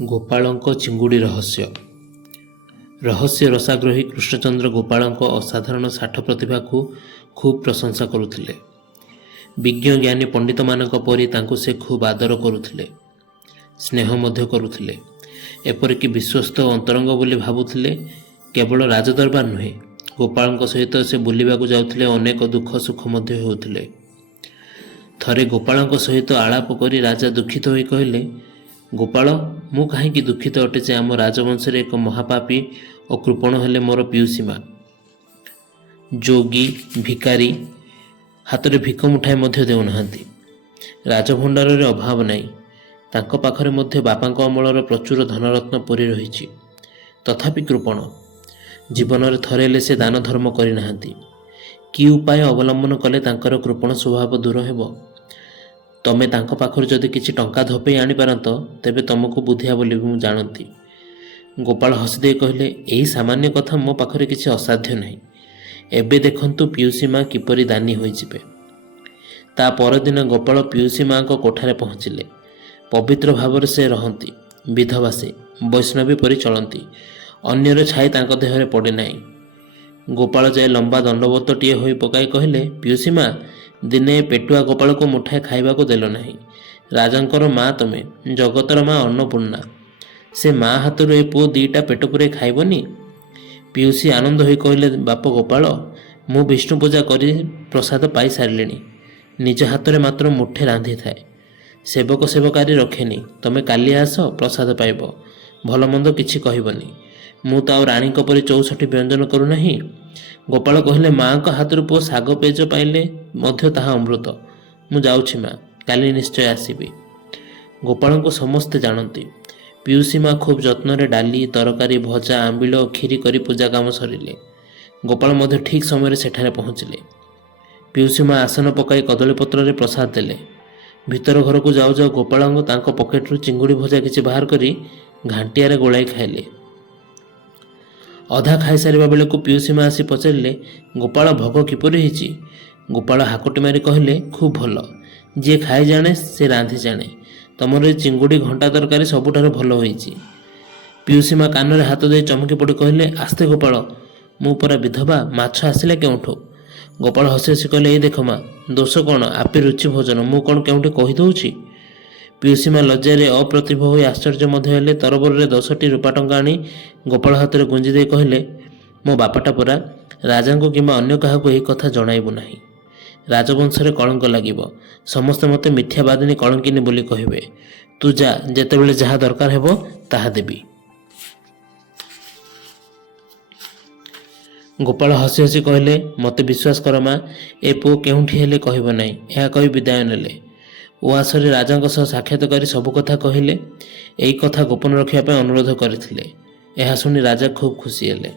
ଗୋପାଳଙ୍କ ଚିଙ୍ଗୁଡ଼ି ରହସ୍ୟ। ରହସ୍ୟ ରସାଗ୍ରହୀ କୃଷ୍ଣଚନ୍ଦ୍ର ଗୋପାଳଙ୍କ ଅସାଧାରଣ ଶାଠ ପ୍ରତିଭାକୁ ଖୁବ୍ ପ୍ରଶଂସା କରୁଥିଲେ। ବିଜ୍ଞ ଜ୍ଞାନୀ ପଣ୍ଡିତମାନଙ୍କ ପରି ତାଙ୍କୁ ସେ ଖୁବ୍ ଆଦର କରୁଥିଲେ, ସ୍ନେହ ମଧ୍ୟ କରୁଥିଲେ। ଏପରିକି ବିଶ୍ୱସ୍ତ ଅନ୍ତରଙ୍ଗ ବୋଲି ଭାବୁଥିଲେ। କେବଳ ରାଜଦରବାର ନୁହେଁ, ଗୋପାଳଙ୍କ ସହିତ ସେ ବୁଲିବାକୁ ଯାଉଥିଲେ, ଅନେକ ଦୁଃଖ ସୁଖ ମଧ୍ୟ ହେଉଥିଲେ। ଥରେ ଗୋପାଳଙ୍କ ସହିତ ଆଳାପ କରି ରାଜା ଦୁଃଖିତ ହୋଇ କହିଲେ, ଗୋପାଳ, ମୁଁ କାହିଁକି ଦୁଃଖିତ ଅଟେ ଯେ ଆମ ରାଜବଂଶରେ ଏକ ମହାପାପୀ ଓ କୃପଣ ହେଲେ ମୋର ପିଉସୀ ମା। ଯୋଗୀ ଭିକାରୀ ହାତରେ ଭିକ ମୁଠାଏ ମଧ୍ୟ ଦେଉନାହାନ୍ତି। ରାଜଭଣ୍ଡାରରେ ଅଭାବ ନାହିଁ। ତାଙ୍କ ପାଖରେ ମଧ୍ୟ ବାପାଙ୍କ ଅମଳର ପ୍ରଚୁର ଧନରତ୍ନ ପରି ରହିଛି, ତଥାପି କୃପଣ। ଜୀବନରେ ଥରେ ହେଲେ ସେ ଦାନ ଧର୍ମ କରିନାହାନ୍ତି। କି ଉପାୟ ଅବଲମ୍ବନ କଲେ ତାଙ୍କର କୃପଣ ସ୍ୱଭାବ ଦୂର ହେବ? ତମେ ତାଙ୍କ ପାଖରୁ ଯଦି କିଛି ଟଙ୍କା ଧପେଇ ଆଣିପାରନ୍ତ, ତେବେ ତମକୁ ବୁଦ୍ଧିଆ ବୋଲି ମୁଁ ଜାଣନ୍ତି। ଗୋପାଳ ହସିଦେଇ କହିଲେ, ଏହି ସାମାନ୍ୟ କଥା ମୋ ପାଖରେ କିଛି ଅସାଧ୍ୟ ନାହିଁ। ଏବେ ଦେଖନ୍ତୁ ପିଉସୀ ମା କିପରି ଦାନୀ ହୋଇଯିବେ। ତା ପରଦିନ ଗୋପାଳ ପିଉସୀ ମାଙ୍କ କୋଠାରେ ପହଞ୍ଚିଲେ। ପବିତ୍ର ଭାବରେ ସେ ରହନ୍ତି, ବିଧବା ସେ, ବୈଷ୍ଣବୀ ପରି ଚଳନ୍ତି। ଅନ୍ୟର ଛାଇ ତାଙ୍କ ଦେହରେ ପଡ଼େ ନାହିଁ। ଗୋପାଳ ଯାଇ ଲମ୍ବା ଦଣ୍ଡବତଟିଏ ହୋଇ ପକାଇ କହିଲେ, ପିଉସୀ ମା, ଦିନେ ପେଟୁଆ ଗୋପାଳକୁ ମୁଠାଏ ଖାଇବାକୁ ଦେଲ ନାହିଁ। ରାଜାଙ୍କର ମା ତମେ, ଜଗତର ମା ଅନ୍ନପୂର୍ଣ୍ଣା। ସେ ମା ହାତରୁ ଏ ପୁଅ ଦିଟା ପେଟ ପୂରାଇ ଖାଇବନି? ପିଉସୀ ଆନନ୍ଦ ହୋଇ କହିଲେ, ବାପ ଗୋପାଳ, ମୁଁ ବିଷ୍ଣୁ ପୂଜା କରି ପ୍ରସାଦ ପାଇ ସାରିଲିଣି। ନିଜ ହାତରେ ମାତ୍ର ମୁଠେ ରାନ୍ଧିଥାଏ, ସେବକ ସେବକାରୀ ରଖେନି। ତମେ କାଲି ଆସ, ପ୍ରସାଦ ପାଇବ। ଭଲ ମନ୍ଦ କିଛି କହିବନି। ମୁଁ ତ ଆଉ ରାଣୀଙ୍କ ପରି 64 ବ୍ୟଞ୍ଜନ କରୁନାହିଁ। ଗୋପାଳ କହିଲେ, ମାଙ୍କ ହାତରୁ ପୁଅ ଶାଗ ପେଜ ପାଇଲେ ମଧ୍ୟ ତାହା ଅମୃତ। ମୁଁ ଯାଉଛି ମା, କାଲି ନିଶ୍ଚୟ ଆସିବି। ଗୋପାଳଙ୍କୁ ସମସ୍ତେ ଜାଣନ୍ତି। ପିଉସୀ ମା ଖୁବ୍ ଯତ୍ନରେ ଡାଲି, ତରକାରୀ, ଭଜା, ଆମ୍ବିଳ ଓ କ୍ଷୀରି କରି ପୂଜା କାମ ସରିଲେ। ଗୋପାଳ ମଧ୍ୟ ଠିକ୍ ସମୟରେ ସେଠାରେ ପହଞ୍ଚିଲେ। ପିଉସୀ ମା ଆସନ ପକାଇ କଦଳୀପତ୍ରରେ ପ୍ରସାଦ ଦେଲେ। ଭିତର ଘରକୁ ଯାଉ ଯାଉ ଗୋପାଳଙ୍କ ତାଙ୍କ ପକେଟରୁ ଚିଙ୍ଗୁଡ଼ି ଭଜା କିଛି ବାହାର କରି ଘାଣ୍ଟିଆରେ ଗୋଳାଇ ଖାଇଲେ। ଅଧା ଖାଇସାରିବା ବେଳକୁ ପିଉସୀ ମା ଆସି ପଚାରିଲେ, ଗୋପାଳ, ଭୋଗ କିପରି ହେଇଛି? ଗୋପାଳ ହାକୁଟି ମାରି କହିଲେ, ଖୁବ୍ ଭଲ। ଯିଏ ଖାଇ ଜାଣେ ସେ ରାନ୍ଧି ଜାଣେ। ତମର ଏ ଚିଙ୍ଗୁଡ଼ି ଘଣ୍ଟା ତରକାରୀ ସବୁଠାରୁ ଭଲ ହୋଇଛି। ପିଉସୀ ମା କାନରେ ହାତ ଦେଇ ଚମକି ପଡ଼ି କହିଲେ, ଆସ୍ତେ ଗୋପାଳ, ମୁଁ ପରା ବିଧବା, ମାଛ ଆସିଲା କେଉଁଠୁ? ଗୋପାଳ ହସି ହସି କହିଲେ, ଏଇ ଦେଖ ମା, ଦୋଷ କ'ଣ? ଆପେ ରୁଚି ଭୋଜନ, ମୁଁ କ'ଣ କେଉଁଠି କହିଦେଉଛି? ପିଉସୀ ମା ଲଜ୍ଜାରେ ଅପ୍ରତିଭ ହୋଇ ଆଶ୍ଚର୍ଯ୍ୟ ମଧ୍ୟ ହେଲେ। ତରବରରେ 10ଟି ରୂପା ଟଙ୍କା ଆଣି ଗୋପାଳ ହାତରେ ଗୁଞ୍ଜି ଦେଇ କହିଲେ, ମୋ ବାପାଟା ପରା, ରାଜାଙ୍କୁ କିମ୍ବା ଅନ୍ୟ କାହାକୁ ଏହି କଥା ଜଣାଇବୁ ନାହିଁ। ରାଜବଂଶରେ କଳଙ୍କ ଲାଗିବ। ସମସ୍ତେ ମୋତେ ମିଥ୍ୟାବାଦିନୀ କଳଙ୍କିନୀ ବୋଲି କହିବେ। ତୁ ଯା, ଯେତେବେଳେ ଯାହା ଦରକାର ହେବ ତାହା ଦେବି। ଗୋପାଳ ହସି ହସି କହିଲେ, ମୋତେ ବିଶ୍ୱାସ କର ମା, ଏ ପୁଅ କେଉଁଠି ହେଲେ କହିବ ନାହିଁ। ଏହା କହି ବିଦାୟ ନେଲେ। ଉଆସରେ ରାଜାଙ୍କ ସହ ସାକ୍ଷାତ କରି ସବୁ କଥା କହିଲେ। ଏଇ କଥା ଗୋପନ ରଖିବା ପାଇଁ ଅନୁରୋଧ କରିଥିଲେ। ଏହା ଶୁଣି ରାଜା ଖୁବ୍ ଖୁସି ହେଲେ।